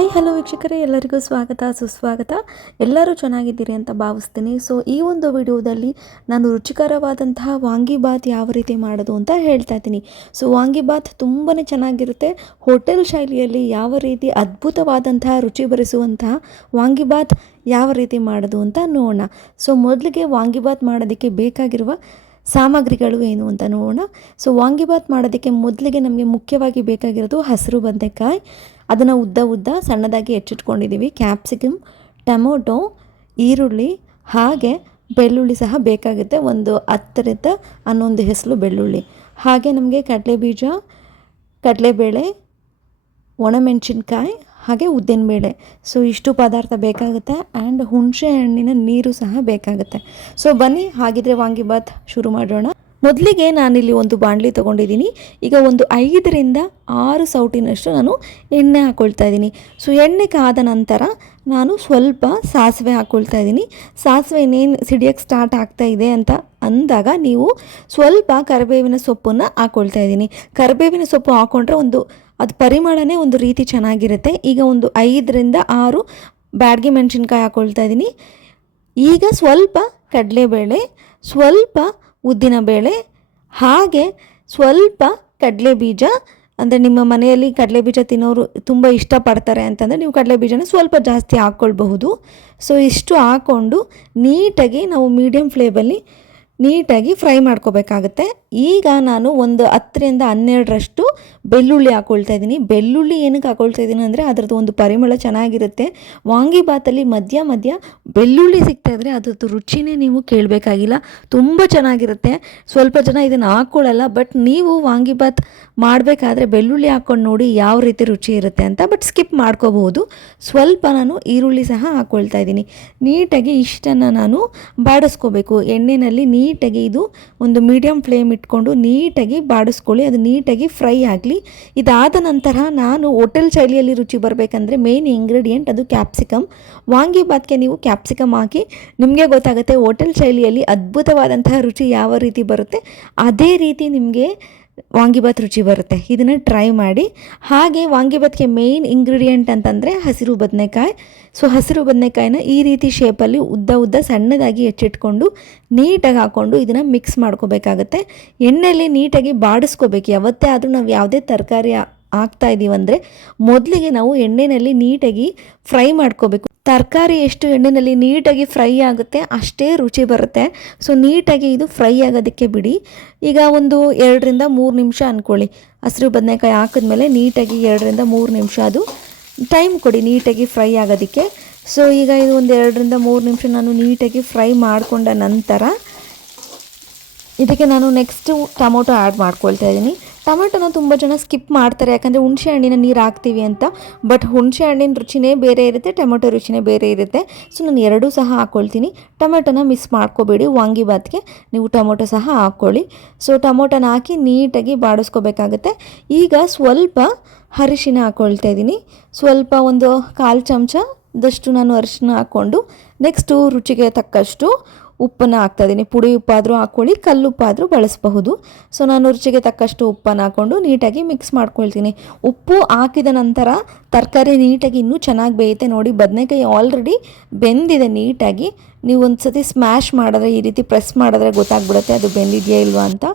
Hi hello ವೀಕ್ಷಕರೇ, ಎಲ್ಲರಿಗೂ ಸ್ವಾಗತ ಸುಸ್ವಾಗತ. ಎಲ್ಲರೂ ಚೆನ್ನಾಗಿದ್ದೀರಿ ಅಂತ ಭಾವಿಸ್ತೀನಿ. ಸೊ ಈ ಒಂದು ವಿಡಿಯೋದಲ್ಲಿ ನಾನು ರುಚಿಕರವಾದಂತಹ ವಾಂಗಿಬಾತ್ ಯಾವ ರೀತಿ ಮಾಡೋದು ಅಂತ ಹೇಳ್ತಾ ಇದ್ದೀನಿ. ಸೊ ವಾಂಗಿಬಾತ್ ತುಂಬಾ ಚೆನ್ನಾಗಿರುತ್ತೆ. ಹೋಟೆಲ್ ಶೈಲಿಯಲ್ಲಿ ಯಾವ ರೀತಿ ಅದ್ಭುತವಾದಂತಹ ರುಚಿ ಬರಿಸುವಂತಹ ವಾಂಗಿಬಾತ್ ಯಾವ ರೀತಿ ಮಾಡೋದು ಅಂತ ನೋಡೋಣ. ಸೊ ಮೊದಲಿಗೆ ವಾಂಗಿಬಾತ್ ಮಾಡೋದಕ್ಕೆ ಬೇಕಾಗಿರುವ ಸಾಮಗ್ರಿಗಳು ಏನು ಅಂತ ನೋಡೋಣ. ಸೊ ವಾಂಗಿಬಾತ್ ಮಾಡೋದಕ್ಕೆ ಮೊದಲಿಗೆ ನಮಗೆ ಮುಖ್ಯವಾಗಿ ಬೇಕಾಗಿರೋದು ಹಸಿರು ಬದನೆಕಾಯಿ. ಅದನ್ನು ಉದ್ದ ಸಣ್ಣದಾಗಿ ಹೆಚ್ಚಿಟ್ಕೊಂಡಿದ್ದೀವಿ. ಕ್ಯಾಪ್ಸಿಕಮ್, ಟೊಮೊಟೊ, ಈರುಳ್ಳಿ ಹಾಗೆ ಬೆಳ್ಳುಳ್ಳಿ ಸಹ ಬೇಕಾಗುತ್ತೆ. ಒಂದು 10ರಿಂದ 11 ಹೆಸರು ಬೆಳ್ಳುಳ್ಳಿ. ಹಾಗೆ ನಮಗೆ ಕಡಲೆಬೀಜ, ಕಡಲೆಬೇಳೆ, ಒಣಮೆಣಸಿನ್ಕಾಯಿ ಹಾಗೆ ಉದ್ದಿನಬೇಳೆ. ಸೊ ಇಷ್ಟು ಪದಾರ್ಥ ಬೇಕಾಗುತ್ತೆ. ಆ್ಯಂಡ್ ಹುಣಸೆ ಹಣ್ಣಿನ ನೀರು ಸಹ ಬೇಕಾಗುತ್ತೆ. ಸೊ ಬನ್ನಿ ಹಾಗಿದ್ರೆ ವಾಂಗಿಬಾತ್ ಶುರು ಮಾಡೋಣ. ಮೊದಲಿಗೆ ನಾನಿಲ್ಲಿ ಒಂದು ಬಾಣಲಿ ತೊಗೊಂಡಿದ್ದೀನಿ. ಈಗ ಒಂದು 5ರಿಂದ 6 ಸೌಟಿನಷ್ಟು ನಾನು ಎಣ್ಣೆ ಹಾಕ್ಕೊಳ್ತಾ ಇದ್ದೀನಿ. ಸೊ ಎಣ್ಣೆ ಕಾದ ನಂತರ ನಾನು ಸ್ವಲ್ಪ ಸಾಸಿವೆ ಹಾಕ್ಕೊಳ್ತಾ ಇದ್ದೀನಿ. ಸಾಸಿವೆ ಇನ್ನೇನು ಸಿಡಿಯೋಕ್ಕೆ ಸ್ಟಾರ್ಟ್ ಆಗ್ತಾ ಇದೆ ಅಂತ ಅಂದಾಗ ನೀವು ಸ್ವಲ್ಪ ಕರಿಬೇವಿನ ಸೊಪ್ಪನ್ನು ಹಾಕ್ಕೊಳ್ತಾ ಇದ್ದೀನಿ. ಕರಿಬೇವಿನ ಸೊಪ್ಪು ಹಾಕ್ಕೊಂಡ್ರೆ ಅದು ಪರಿಮಳನೇ ಒಂದು ರೀತಿ ಚೆನ್ನಾಗಿರುತ್ತೆ. ಈಗ ಒಂದು 5ರಿಂದ 6 ಬ್ಯಾಡಗಿ ಮೆಣಸಿನ್ಕಾಯಿ ಹಾಕ್ಕೊಳ್ತಾ ಇದ್ದೀನಿ. ಈಗ ಸ್ವಲ್ಪ ಕಡಲೆಬೇಳೆ, ಸ್ವಲ್ಪ ಉದ್ದಿನಬೇಳೆ ಹಾಗೆ ಸ್ವಲ್ಪ ಕಡಲೆಬೀಜ. ಅಂದರೆ ನಿಮ್ಮ ಮನೆಯಲ್ಲಿ ಕಡಲೆಬೀಜ ತಿನ್ನೋರು ತುಂಬ ಇಷ್ಟಪಡ್ತಾರೆ ಅಂತಂದರೆ ನೀವು ಕಡಲೆಬೀಜನ ಸ್ವಲ್ಪ ಜಾಸ್ತಿ ಹಾಕ್ಕೊಳ್ಬಹುದು. ಸೊ ಇಷ್ಟು ಹಾಕ್ಕೊಂಡು ನೀಟಾಗಿ ನಾವು ಮೀಡಿಯಮ್ ಫ್ಲೇಮಲ್ಲಿ ನೀಟಾಗಿ ಫ್ರೈ ಮಾಡ್ಕೋಬೇಕಾಗುತ್ತೆ. ಈಗ ನಾನು ಒಂದು 10ರಿಂದ 12ರಷ್ಟು ಬೆಳ್ಳುಳ್ಳಿ ಹಾಕ್ಕೊಳ್ತಾ ಇದ್ದೀನಿ. ಬೆಳ್ಳುಳ್ಳಿ ಏನಕ್ಕೆ ಹಾಕ್ಕೊಳ್ತಾ ಇದ್ದೀನಿ ಅಂದರೆ ಅದರದ್ದು ಒಂದು ಪರಿಮಳ ಚೆನ್ನಾಗಿರುತ್ತೆ. ವಾಂಗಿಬಾತಲ್ಲಿ ಮಧ್ಯ ಬೆಳ್ಳುಳ್ಳಿ ಸಿಗ್ತಾ ಇದ್ದರೆ ಅದ್ರದ್ದು ರುಚಿನೇ ನೀವು ಕೇಳಬೇಕಾಗಿಲ್ಲ, ತುಂಬ ಚೆನ್ನಾಗಿರುತ್ತೆ. ಸ್ವಲ್ಪ ಜನ ಇದನ್ನು ಹಾಕ್ಕೊಳ್ಳಲ್ಲ, ಬಟ್ ನೀವು ವಾಂಗಿಬಾತ್ ಮಾಡಬೇಕಾದ್ರೆ ಬೆಳ್ಳುಳ್ಳಿ ಹಾಕ್ಕೊಂಡು ನೋಡಿ ಯಾವ ರೀತಿ ರುಚಿ ಇರುತ್ತೆ ಅಂತ. ಬಟ್ ಸ್ಕಿಪ್ ಮಾಡ್ಕೋಬಹುದು. ಸ್ವಲ್ಪ ನಾನು ಈರುಳ್ಳಿ ಸಹ ಹಾಕ್ಕೊಳ್ತಾ ಇದ್ದೀನಿ. ನೀಟಾಗಿ ಇಷ್ಟನ್ನು ನಾನು ಬಾಡಿಸ್ಕೋಬೇಕು ಎಣ್ಣೆಯಲ್ಲಿ. ನೀಟಾಗಿ ಇದು ಒಂದು ಮೀಡಿಯಮ್ ಫ್ಲೇಮ್ ಇಟ್ಕೊಂಡು ನೀಟಾಗಿ ಬಾಡಿಸ್ಕೊಳ್ಳಿ. ಅದು ನೀಟಾಗಿ ಫ್ರೈ ಆಗಲಿ. ಇದಾದ ನಂತರ ನಾನು ಹೋಟೆಲ್ ಶೈಲಿಯಲ್ಲಿ ರುಚಿ ಬರಬೇಕಂದ್ರೆ ಮೇನ್ ಇಂಗ್ರೀಡಿಯೆಂಟ್ ಅದು ಕ್ಯಾಪ್ಸಿಕಮ್. ವಾಂಗಿಬಾತ್ಗೆ ನೀವು ಕ್ಯಾಪ್ಸಿಕಮ್ ಹಾಕಿ ನಿಮಗೆ ಗೊತ್ತಾಗುತ್ತೆ ಹೋಟೆಲ್ ಶೈಲಿಯಲ್ಲಿ ಅದ್ಭುತವಾದಂತಹ ರುಚಿ ಯಾವ ರೀತಿ ಬರುತ್ತೆ, ಅದೇ ರೀತಿ ನಿಮಗೆ ವಾಂಗಿಬಾತ್ ರುಚಿ ಬರುತ್ತೆ. ಇದನ್ನು ಟ್ರೈ ಮಾಡಿ. ಹಾಗೆ ವಾಂಗಿಬಾತ್ಗೆ ಮೇಯ್ನ್ ಇಂಗ್ರೀಡಿಯೆಂಟ್ ಅಂತಂದರೆ ಹಸಿರು ಬದನೆಕಾಯಿ. ಸೊ ಹಸಿರು ಬದನೆಕಾಯಿನ ಈ ರೀತಿ ಶೇಪಲ್ಲಿ ಉದ್ದ ಸಣ್ಣದಾಗಿ ಹೆಚ್ಚಿಟ್ಕೊಂಡು ನೀಟಾಗಿ ಹಾಕ್ಕೊಂಡು ಇದನ್ನು ಮಿಕ್ಸ್ ಮಾಡ್ಕೋಬೇಕಾಗತ್ತೆ. ಎಣ್ಣೆಯಲ್ಲಿ ನೀಟಾಗಿ ಬಾಡಿಸ್ಕೋಬೇಕು. ಯಾವತ್ತೇ ಆದರೂ ನಾವು ಯಾವುದೇ ತರಕಾರಿ ಹಾಕ್ತಾ ಇದ್ದೀವಂದರೆ ಮೊದಲಿಗೆ ನಾವು ಎಣ್ಣೆಯಲ್ಲಿ ನೀಟಾಗಿ ಫ್ರೈ ಮಾಡ್ಕೋಬೇಕು. ತರಕಾರಿ ಎಷ್ಟು ಎಣ್ಣೆಯಲ್ಲಿ ನೀಟಾಗಿ ಫ್ರೈ ಆಗುತ್ತೆ ಅಷ್ಟೇ ರುಚಿ ಬರುತ್ತೆ. ಸೊ ನೀಟಾಗಿ ಇದು ಫ್ರೈ ಆಗೋದಕ್ಕೆ ಬಿಡಿ. ಈಗ ಒಂದು 2ರಿಂದ 3 ನಿಮಿಷ ಅಂದ್ಕೊಳ್ಳಿ. ಹಸಿರು ಬದನೆಕಾಯಿ ಹಾಕಿದ್ಮೇಲೆ ನೀಟಾಗಿ 2ರಿಂದ 3 ನಿಮಿಷ ಅದು ಟೈಮ್ ಕೊಡಿ ನೀಟಾಗಿ ಫ್ರೈ ಆಗೋದಕ್ಕೆ. ಸೊ ಈಗ ಇದು ಒಂದು 2ರಿಂದ 3 ನಿಮಿಷ ನಾನು ನೀಟಾಗಿ ಫ್ರೈ ಮಾಡಿಕೊಂಡ ನಂತರ ಇದಕ್ಕೆ ನಾನು ನೆಕ್ಸ್ಟು ಟೊಮೊಟೊ ಆ್ಯಡ್ ಮಾಡ್ಕೊಳ್ತಾ ಇದ್ದೀನಿ. ಟೊಮೆಟೊನ ತುಂಬ ಜನ ಸ್ಕಿಪ್ ಮಾಡ್ತಾರೆ, ಯಾಕಂದರೆ ಹುಣಸೆ ಹಣ್ಣಿನ ನೀರು ಹಾಕ್ತೀವಿ ಅಂತ. ಬಟ್ ಹುಣಸೆ ಹಣ್ಣಿನ ರುಚಿನೇ ಬೇರೆ ಇರುತ್ತೆ, ಟೊಮೆಟೊ ರುಚಿನೇ ಬೇರೆ ಇರುತ್ತೆ. ಸೊ ನಾನು ಎರಡೂ ಸಹ ಹಾಕ್ಕೊಳ್ತೀನಿ. ಟೊಮೆಟೊನ ಮಿಸ್ ಮಾಡ್ಕೋಬೇಡಿ. ವಾಂಗಿಬಾತ್ಗೆ ನೀವು ಟೊಮೊಟೊ ಸಹ ಹಾಕ್ಕೊಳ್ಳಿ. ಸೊ ಟೊಮೊಟೊನ ಹಾಕಿ ನೀಟಾಗಿ ಬಾಡಿಸ್ಕೋಬೇಕಾಗುತ್ತೆ. ಈಗ ಸ್ವಲ್ಪ ಅರಿಶಿನ ಹಾಕ್ಕೊಳ್ತಾ ಇದ್ದೀನಿ. ಸ್ವಲ್ಪ ಒಂದು 1/4 ಚಮಚದಷ್ಟು ನಾನು ಅರಿಶಿನ ಹಾಕ್ಕೊಂಡು ನೆಕ್ಸ್ಟು ರುಚಿಗೆ ತಕ್ಕಷ್ಟು ಉಪ್ಪನ್ನು ಹಾಕ್ತಾಯಿದ್ದೀನಿ. ಪುಡಿ ಉಪ್ಪಾದರೂ ಹಾಕ್ಕೊಳ್ಳಿ, ಕಲ್ಲುಪ್ಪಾದರೂ ಬಳಸಬಹುದು. ಸೊ ನಾನು ರುಚಿಗೆ ತಕ್ಕಷ್ಟು ಉಪ್ಪನ್ನು ಹಾಕ್ಕೊಂಡು ನೀಟಾಗಿ ಮಿಕ್ಸ್ ಮಾಡ್ಕೊಳ್ತೀನಿ. ಉಪ್ಪು ಹಾಕಿದ ನಂತರ ತರಕಾರಿ ನೀಟಾಗಿ ಇನ್ನೂ ಚೆನ್ನಾಗಿ ಬೇಯುತ್ತೆ. ನೋಡಿ ಬದನೆಕಾಯಿ ಆಲ್ರೆಡಿ ಬೆಂದಿದೆ ನೀಟಾಗಿ. ನೀವು ಒಂದು ಸತಿ ಸ್ಮ್ಯಾಶ್ ಮಾಡಿದ್ರೆ, ಈ ರೀತಿ ಪ್ರೆಸ್ ಮಾಡಿದ್ರೆ ಗೊತ್ತಾಗ್ಬಿಡುತ್ತೆ ಅದು ಬೆಂದಿದೆಯಾ ಇಲ್ವಾ ಅಂತ.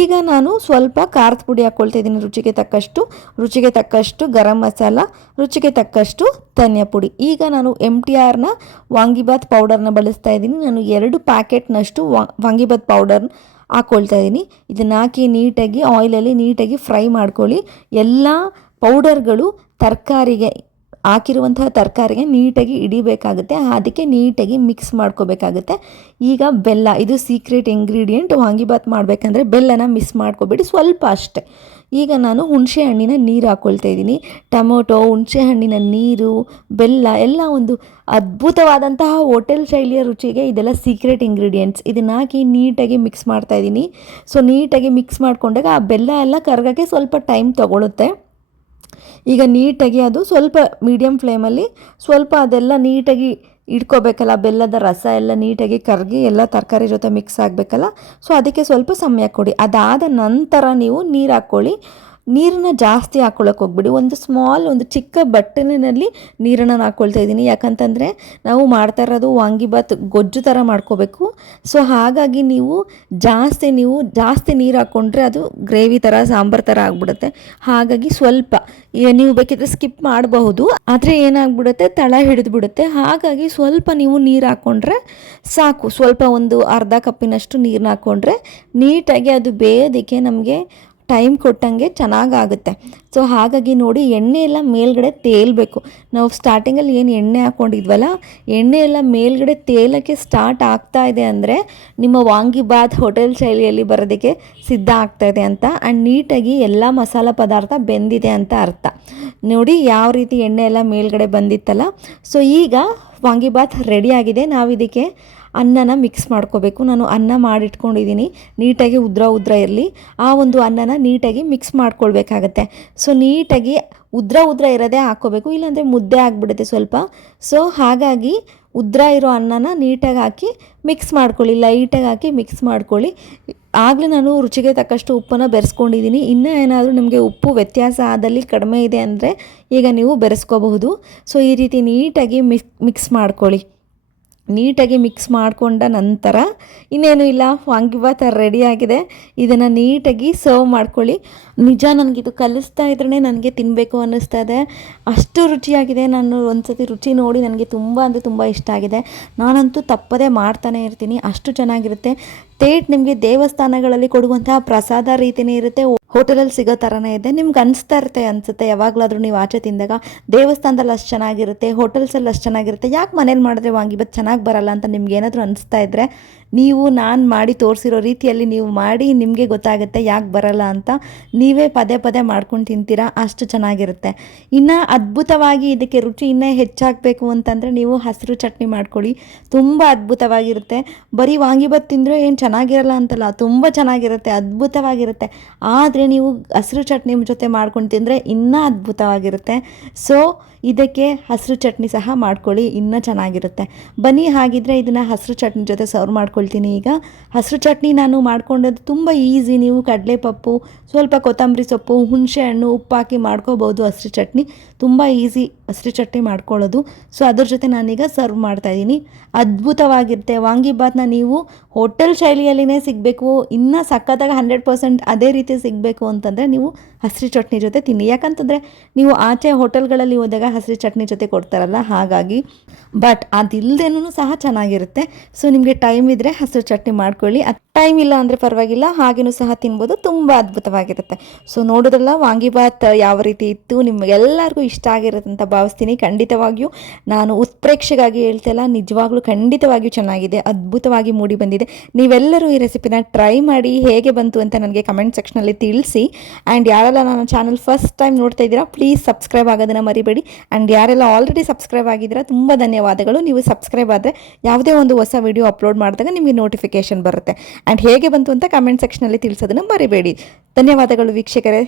ಈಗ ನಾನು ಸ್ವಲ್ಪ ಖಾರದ ಪುಡಿ ಹಾಕ್ಕೊಳ್ತಾ ಇದ್ದೀನಿ ರುಚಿಗೆ ತಕ್ಕಷ್ಟು ಗರಂ ಮಸಾಲ, ರುಚಿಗೆ ತಕ್ಕಷ್ಟು ಧನಿಯಾ ಪುಡಿ. ಈಗ ನಾನು MTRನ ವಾಂಗಿಬಾತ್ ಪೌಡರ್ನ ಬಳಸ್ತಾ ಇದ್ದೀನಿ. ನಾನು 2 ಪ್ಯಾಕೆಟ್ನಷ್ಟು ವಾಂಗಿಬಾತ್ ಪೌಡರ್ ಹಾಕ್ಕೊಳ್ತಾ ಇದ್ದೀನಿ. ಇದನ್ನು ಹಾಕಿ ನೀಟಾಗಿ ಆಯಿಲಲ್ಲಿ ನೀಟಾಗಿ ಫ್ರೈ ಮಾಡ್ಕೊಳ್ಳಿ. ಎಲ್ಲ ಪೌಡರ್ಗಳು ಹಾಕಿರುವಂತಹ ತರಕಾರಿಗೆ ನೀಟಾಗಿ ಹಿಡಿಬೇಕಾಗುತ್ತೆ. ಅದಕ್ಕೆ ನೀಟಾಗಿ ಮಿಕ್ಸ್ ಮಾಡ್ಕೋಬೇಕಾಗುತ್ತೆ. ಈಗ ಬೆಲ್ಲ, ಇದು ಸೀಕ್ರೆಟ್ ಇಂಗ್ರೀಡಿಯೆಂಟ್. ವಾಂಗಿಬಾತ್ ಮಾಡಬೇಕಂದ್ರೆ ಬೆಲ್ಲನ ಮಿಸ್ ಮಾಡ್ಕೋಬೇಡಿ, ಸ್ವಲ್ಪ ಅಷ್ಟೇ. ಈಗ ನಾನು ಹುಣಸೆ ಹಣ್ಣಿನ ನೀರು ಹಾಕ್ಕೊಳ್ತಾ ಇದ್ದೀನಿ. ಟೊಮೊಟೊ, ಹುಣಸೆ ಹಣ್ಣಿನ ನೀರು, ಬೆಲ್ಲ ಎಲ್ಲ ಒಂದು ಅದ್ಭುತವಾದಂತಹ ಹೋಟೆಲ್ ಶೈಲಿಯ ರುಚಿಗೆ ಇದೆಲ್ಲ ಸೀಕ್ರೆಟ್ ಇಂಗ್ರೀಡಿಯೆಂಟ್ಸ್. ಇದನ್ನು ಹಾಕಿ ನೀಟಾಗಿ ಮಿಕ್ಸ್ ಮಾಡ್ತಾಯಿದ್ದೀನಿ. ಸೊ ನೀಟಾಗಿ ಮಿಕ್ಸ್ ಮಾಡಿಕೊಂಡಾಗ ಆ ಬೆಲ್ಲ ಎಲ್ಲ ಕರಗೋಕ್ಕೆ ಸ್ವಲ್ಪ ಟೈಮ್ ತೊಗೊಳುತ್ತೆ. ಈಗ ನೀಟಾಗಿ ಅದು ಸ್ವಲ್ಪ ಮೀಡಿಯಮ್ ಫ್ಲೇಮಲ್ಲಿ ಸ್ವಲ್ಪ ಅದೆಲ್ಲ ನೀಟಾಗಿ ಇಟ್ಕೋಬೇಕಲ್ಲ, ಬೆಲ್ಲದ ರಸ ಎಲ್ಲ ನೀಟಾಗಿ ಕರಗಿ ಎಲ್ಲ ತರಕಾರಿ ಜೊತೆ ಮಿಕ್ಸ್ ಆಗಬೇಕಲ್ಲ. ಸೊ ಅದಕ್ಕೆ ಸ್ವಲ್ಪ ಸಮಯ ಕೊಡಿ. ಅದಾದ ನಂತರ ನೀವು ನೀರು ಹಾಕ್ಕೊಳ್ಳಿ. ನೀರನ್ನ ಜಾಸ್ತಿ ಹಾಕ್ಕೊಳ್ಳೋಕೆ ಹೋಗ್ಬಿಡಿ. ಒಂದು ಚಿಕ್ಕ ಬಟ್ಟಲಿನಲ್ಲಿ ನೀರನ್ನು ಹಾಕ್ಕೊಳ್ತಾ ಇದ್ದೀನಿ. ಯಾಕಂತಂದರೆ ನಾವು ಮಾಡ್ತಾ ಇರೋದು ವಾಂಗಿಬಾತ್ ಗೊಜ್ಜು ಥರ ಮಾಡ್ಕೋಬೇಕು. ಸೊ ಹಾಗಾಗಿ ನೀವು ಜಾಸ್ತಿ ನೀರು ಹಾಕ್ಕೊಂಡ್ರೆ ಅದು ಗ್ರೇವಿ ಥರ ಸಾಂಬಾರು ಥರ ಆಗಿಬಿಡುತ್ತೆ. ಹಾಗಾಗಿ ಸ್ವಲ್ಪ ನೀವು ಬೇಕಿದ್ರೆ ಸ್ಕಿಪ್ ಮಾಡಬಹುದು, ಆದರೆ ಏನಾಗ್ಬಿಡುತ್ತೆ ತಳ ಹಿಡಿದ್ಬಿಡುತ್ತೆ. ಹಾಗಾಗಿ ಸ್ವಲ್ಪ ನೀವು ನೀರು ಹಾಕ್ಕೊಂಡ್ರೆ ಸಾಕು. ಸ್ವಲ್ಪ ಒಂದು ಅರ್ಧ ಕಪ್ಪಿನಷ್ಟು ನೀರನ್ನ ಹಾಕ್ಕೊಂಡ್ರೆ ನೀಟಾಗಿ ಅದು ಬೇಯೋದಕ್ಕೆ ನಮಗೆ ಟೈಮ್ ಕೊಟ್ಟಂಗೆ ಚೆನ್ನಾಗಾಗುತ್ತೆ. ಸೊ ಹಾಗಾಗಿ ನೋಡಿ, ಎಣ್ಣೆ ಎಲ್ಲ ಮೇಲ್ಗಡೆ ತೇಲಬೇಕು. ನಾವು ಸ್ಟಾರ್ಟಿಂಗಲ್ಲಿ ಏನು ಎಣ್ಣೆ ಹಾಕ್ಕೊಂಡಿದ್ವಲ್ಲ, ಎಣ್ಣೆ ಎಲ್ಲ ಮೇಲ್ಗಡೆ ತೇಲಕ್ಕೆ ಸ್ಟಾರ್ಟ್ ಆಗ್ತಾ ಇದೆ ಅಂದರೆ ನಿಮ್ಮ ವಾಂಗಿಬಾತ್ ಹೋಟೆಲ್ ಶೈಲಿಯಲ್ಲಿ ಬರೋದಕ್ಕೆ ಸಿದ್ಧ ಆಗ್ತಾ ಇದೆ ಅಂತ, ಆ್ಯಂಡ್ ನೀಟಾಗಿ ಎಲ್ಲ ಮಸಾಲ ಪದಾರ್ಥ ಬೆಂದಿದೆ ಅಂತ ಅರ್ಥ. ನೋಡಿ ಯಾವ ರೀತಿ ಎಣ್ಣೆ ಎಲ್ಲ ಮೇಲ್ಗಡೆ ಬಂದಿತ್ತಲ್ಲ. ಸೊ ಈಗ ವಾಂಗಿಬಾತ್ ರೆಡಿಯಾಗಿದೆ. ನಾವು ಇದಕ್ಕೆ ಅನ್ನನ ಮಿಕ್ಸ್ ಮಾಡ್ಕೋಬೇಕು. ನಾನು ಅನ್ನ ಮಾಡಿಟ್ಕೊಂಡಿದ್ದೀನಿ, ನೀಟಾಗಿ ಉದ್ರ ಇರಲಿ. ಆ ಒಂದು ಅನ್ನನ ನೀಟಾಗಿ ಮಿಕ್ಸ್ ಮಾಡ್ಕೊಳ್ಬೇಕಾಗತ್ತೆ. ಸೊ ನೀಟಾಗಿ ಉದ್ರ ಇರೋದೇ ಹಾಕ್ಕೋಬೇಕು, ಇಲ್ಲಾಂದರೆ ಮುದ್ದೆ ಆಗಿಬಿಡುತ್ತೆ ಸ್ವಲ್ಪ. ಸೊ ಹಾಗಾಗಿ ಉದ್ರ ಇರೋ ಅನ್ನನ ನೀಟಾಗಿ ಹಾಕಿ ಮಿಕ್ಸ್ ಮಾಡ್ಕೊಳ್ಳಿ, ಲೈಟಾಗಿ ಹಾಕಿ ಮಿಕ್ಸ್ ಮಾಡ್ಕೊಳ್ಳಿ. ಆಗಲೇ ನಾನು ರುಚಿಗೆ ತಕ್ಕಷ್ಟು ಉಪ್ಪನ್ನು ಬೆರೆಸ್ಕೊಂಡಿದ್ದೀನಿ. ಇನ್ನೂ ಏನಾದರೂ ನಿಮಗೆ ಉಪ್ಪು ವ್ಯತ್ಯಾಸ ಆದಲ್ಲಿ ಕಡಿಮೆ ಇದೆ ಅಂದರೆ ಈಗ ನೀವು ಬೆರೆಸ್ಕೋಬಹುದು. ಸೊ ಈ ರೀತಿ ನೀಟಾಗಿ ಮಿಕ್ಸ್ ಮಾಡ್ಕೊಳ್ಳಿ. ನೀಟಾಗಿ ಮಿಕ್ಸ್ ಮಾಡಿಕೊಂಡ ನಂತರ ಇನ್ನೇನು ಇಲ್ಲ, ವಾಂಗಿಬಾತ್ ರೆಡಿಯಾಗಿದೆ. ಇದನ್ನು ನೀಟಾಗಿ ಸರ್ವ್ ಮಾಡ್ಕೊಳ್ಳಿ. ನಿಜ ನನಗಿದು ಕಲಿಸ್ತಾ ಇದ್ರೇ ನನಗೆ ತಿನ್ನಬೇಕು ಅನ್ನಿಸ್ತಾ ಇದೆ, ಅಷ್ಟು ರುಚಿಯಾಗಿದೆ. ನಾನು ಒಂದ್ಸತಿ ರುಚಿ ನೋಡಿ ನನಗೆ ತುಂಬ ಅಂದರೆ ತುಂಬ ಇಷ್ಟ ಆಗಿದೆ. ನಾನಂತೂ ತಪ್ಪದೇ ಮಾಡ್ತಾನೆ ಇರ್ತೀನಿ, ಅಷ್ಟು ಚೆನ್ನಾಗಿರುತ್ತೆ. ನಿಮಗೆ ದೇವಸ್ಥಾನಗಳಲ್ಲಿ ಕೊಡುವಂತಹ ಪ್ರಸಾದ ರೀತಿಯೇ ಇರುತ್ತೆ, ಹೋಟೆಲಲ್ಲಿ ಸಿಗೋ ಥರನೇ ಇದೆ. ನಿಮ್ಗೆ ಅನಿಸುತ್ತೆ ಯಾವಾಗಲಾದರೂ ನೀವು ಆಚೆ ತಿಂದಾಗ ದೇವಸ್ಥಾನದಲ್ಲಿ ಅಷ್ಟು ಚೆನ್ನಾಗಿರುತ್ತೆ, ಹೋಟೆಲ್ಸಲ್ಲಿ ಅಷ್ಟು ಚೆನ್ನಾಗಿರುತ್ತೆ, ಯಾಕೆ ಮನೇಲಿ ಮಾಡಿದ್ರೆ ವಾಂಗಿಬಾತ್ ಚೆನ್ನಾಗಿ ಬರಲ್ಲ ಅಂತ ನಿಮ್ಗೆ ಏನಾದರೂ ಅನಿಸ್ತಾ ಇದ್ದರೆ ನೀವು ನಾನು ಮಾಡಿ ತೋರಿಸಿರೋ ರೀತಿಯಲ್ಲಿ ನೀವು ಮಾಡಿ ನಿಮಗೆ ಗೊತ್ತಾಗುತ್ತೆ ಯಾಕೆ ಬರಲ್ಲ ಅಂತ. ನೀವೇ ಪದೇ ಮಾಡ್ಕೊಂಡು ತಿಂತೀರಾ, ಅಷ್ಟು ಚೆನ್ನಾಗಿರುತ್ತೆ. ಇನ್ನು ಅದ್ಭುತವಾಗಿ ಇದಕ್ಕೆ ರುಚಿ ಇನ್ನೂ ಹೆಚ್ಚಾಗಬೇಕು ಅಂತಂದರೆ ನೀವು ಹಸಿರು ಚಟ್ನಿ ಮಾಡ್ಕೊಳ್ಳಿ, ತುಂಬ ಅದ್ಭುತವಾಗಿರುತ್ತೆ. ಬರೀ ವಾಂಗಿಬಾತ್ ತಿಂದರೆ ಏನು ಚೆನ್ನಾಗಿರಲ್ಲ ಅಂತಲ್ಲ, ತುಂಬ ಚೆನ್ನಾಗಿರುತ್ತೆ, ಅದ್ಭುತವಾಗಿರುತ್ತೆ. ಆದರೆ ನೀವು ಹಸಿರು ಚಟ್ನಿ ಜೊತೆ ಮಾಡ್ಕೊಂಡು ತಿಂದರೆ ಇನ್ನೂ ಅದ್ಭುತವಾಗಿರುತ್ತೆ. ಸೊ ಇದಕ್ಕೆ ಹಸಿರು ಚಟ್ನಿ ಸಹ ಮಾಡ್ಕೊಳ್ಳಿ, ಇನ್ನೂ ಚೆನ್ನಾಗಿರುತ್ತೆ. ಬನ್ನಿ ಹಾಗಿದ್ರೆ ಇದನ್ನು ಹಸಿರು ಚಟ್ನಿ ಜೊತೆ ಸರ್ವ್ ಮಾಡ್ಕೊಳ್ತೀನಿ. ಈಗ ಹಸಿರು ಚಟ್ನಿ ನಾನು ಮಾಡ್ಕೊಂಡದ್ದು ತುಂಬ ಈಸಿ. ನೀವು ಕಡಲೆಪಪ್ಪು, ಸ್ವಲ್ಪ ಕೊತ್ತಂಬರಿ ಸೊಪ್ಪು, ಹುಣಸೆ ಹಣ್ಣು, ಉಪ್ಪು ಹಾಕಿ ಮಾಡ್ಕೋಬೋದು. ಹಸಿರು ಚಟ್ನಿ ತುಂಬ ಈಸಿ, ಹಸಿರು ಚಟ್ನಿ ಮಾಡ್ಕೊಳ್ಳೋದು. ಸೊ ಅದ್ರ ಜೊತೆ ನಾನೀಗ ಸರ್ವ್ ಮಾಡ್ತಾಯಿದ್ದೀನಿ. ಅದ್ಭುತವಾಗಿರುತ್ತೆ. ವಾಂಗಿಬಾತ್ನ ನೀವು ಹೋಟೆಲ್ ಶೈಲಿಯಲ್ಲಿನೇ ಸಿಗಬೇಕು, ಇನ್ನೂ ಸಖತ್ತಾಗಿ 100% ಅದೇ ರೀತಿ ಸಿಗಬೇಕು ಅಂತಂದರೆ ನೀವು ಹಸಿರು ಚಟ್ನಿ ಜೊತೆ ತಿನ್ನಿ. ಯಾಕಂತಂದರೆ ನೀವು ಆಚೆ ಹೋಟೆಲ್ಗಳಲ್ಲಿ ಹೋದಾಗ ಹಸಿರು ಚಟ್ನಿ ಜೊತೆ ಕೊಡ್ತಾರಲ್ಲ, ಹಾಗಾಗಿ. ಬಟ್ ಅದಿಲ್ಲದೇನೂ ಸಹ ಚೆನ್ನಾಗಿರುತ್ತೆ. ಸೊ ನಿಮಗೆ ಟೈಮ್ ಇದ್ದರೆ ಹಸಿರು ಚಟ್ನಿ ಮಾಡ್ಕೊಳ್ಳಿ, ಟೈಮ್ ಇಲ್ಲ ಅಂದರೆ ಪರವಾಗಿಲ್ಲ, ಹಾಗೇನೂ ಸಹ ತಿನ್ಬೋದು, ತುಂಬ ಅದ್ಭುತವಾಗಿರುತ್ತೆ. ಸೊ ನೋಡೋದ್ರಲ್ಲ ವಾಂಗಿಬಾತ್ ಯಾವ ರೀತಿ ಇತ್ತು, ನಿಮಗೆಲ್ಲರಿಗೂ ಇಷ್ಟ ಆಗಿರುತ್ತೆ ಅಂತ ಭಾವಿಸ್ತೀನಿ. ಖಂಡಿತವಾಗಿಯೂ ನಾನು ಉತ್ಪ್ರೇಕ್ಷೆಗಾಗಿ ಹೇಳ್ತಿಲ್ಲ, ನಿಜವಾಗ್ಲೂ ಖಂಡಿತವಾಗಿಯೂ ಚೆನ್ನಾಗಿದೆ, ಅದ್ಭುತವಾಗಿ ಮೂಡಿ ಬಂದಿದೆ. ನೀವೆಲ್ಲರೂ ಈ ರೆಸಿಪಿನ ಟ್ರೈ ಮಾಡಿ ಹೇಗೆ ಬಂತು ಅಂತ ನನಗೆ ಕಮೆಂಟ್ ಸೆಕ್ಷನಲ್ಲಿ ತಿಳಿಸಿ. ಆ್ಯಂಡ್ ಯಾರೆಲ್ಲ ನನ್ನ ಚಾನಲ್ ಫಸ್ಟ್ ಟೈಮ್ ನೋಡ್ತಾ ಇದ್ದೀರಾ ಪ್ಲೀಸ್ ಸಬ್ಸ್ಕ್ರೈಬ್ ಆಗೋದನ್ನು ಮರಿಬೇಡಿ. ಆ್ಯಂಡ್ ಯಾರೆಲ್ಲ ಆಲ್ರೆಡಿ ಸಬ್ಸ್ಕ್ರೈಬ್ ಆಗಿದ್ದೀರಾ ತುಂಬ ಧನ್ಯವಾದಗಳು. ನೀವು ಸಬ್ಸ್ಕ್ರೈಬ್ ಆದರೆ ಯಾವುದೇ ಒಂದು ಹೊಸ ವಿಡಿಯೋ ಅಪ್ಲೋಡ್ ಮಾಡಿದಾಗ ನಿಮಗೆ ನೋಟಿಫಿಕೇಷನ್ ಬರುತ್ತೆ. ಆ್ಯಂಡ್ ಹೇಗೆ ಬಂತು ಅಂತ ಕಮೆಂಟ್ ಸೆಕ್ಷನಲ್ಲಿ ತಿಳಿಸೋದನ್ನು ಮರಿಬೇಡಿ. ಧನ್ಯವಾದಗಳು ವೀಕ್ಷಕರೇ.